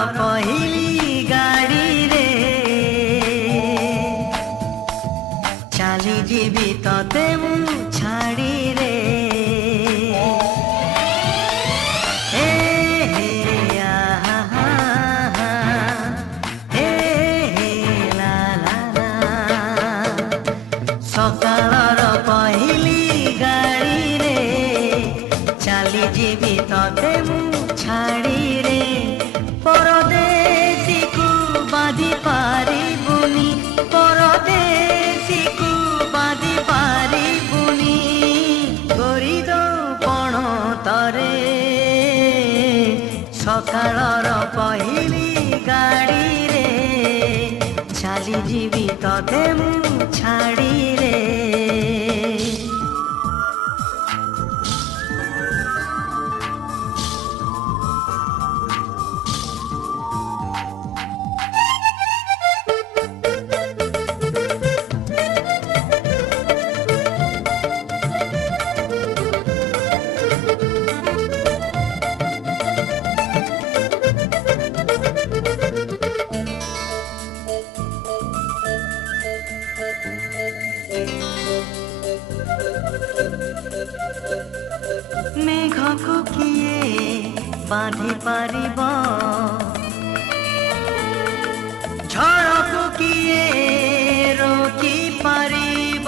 पहिली गाड़ी रे चाली जीवी तते मु छाड़ी रे सकाळर पहिली गाड़ी रे चाली जीवी तते मु छाड़ी रे परदेसी को बाधी पारिबुनी परदेसी को बाधी पारिबुनी गरीब पण तरे सकाळर पहिली गाड़ी रे चाली जीवी तते मु छाड़ी रे मेघको किए बांधि पारिब झड़को किए रोकी पारिब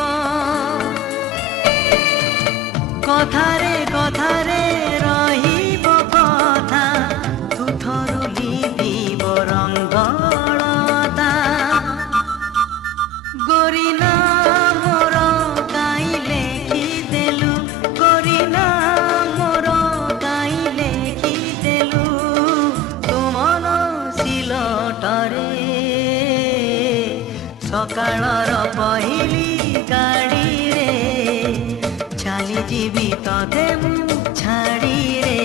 कथारे कथारे रहिब कथा तुथरु लिभिब रंगलता गोरीना मोर काई लेखि देलु गोरीना मोर काई लेखि देलु तुमन सिलटरे सकाळर पहिली गाड़ी रे चाली जीवी तते मु छाड़ी रे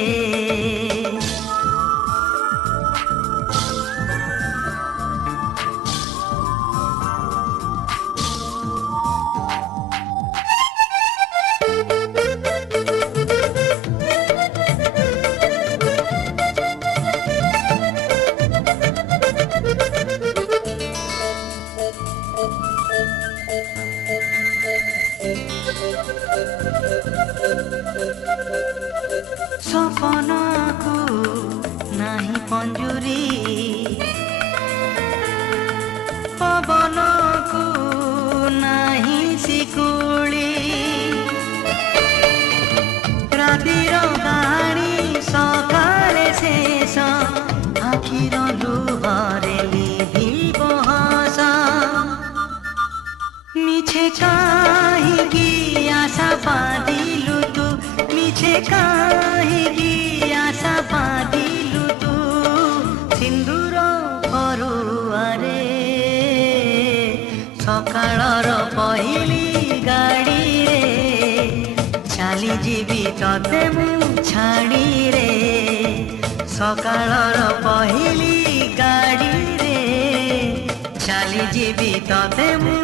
सपना को नाही पंजुरी पवन को नाही शिकुली रातिर गाड़ी सकाळे शेष आखिर लुहरे लिभिब हस मिछे काहीँकी आशा बाँधिलु तु मिछे काहीँकी आशा बाँधिलु तु सिन्दूर परुवारे सकाळर पहिली गाड़ी रे चाली जीवी तते मु छाड़ी रे सकाळर पहिली गाड़ी रे चाली जीवी तते मु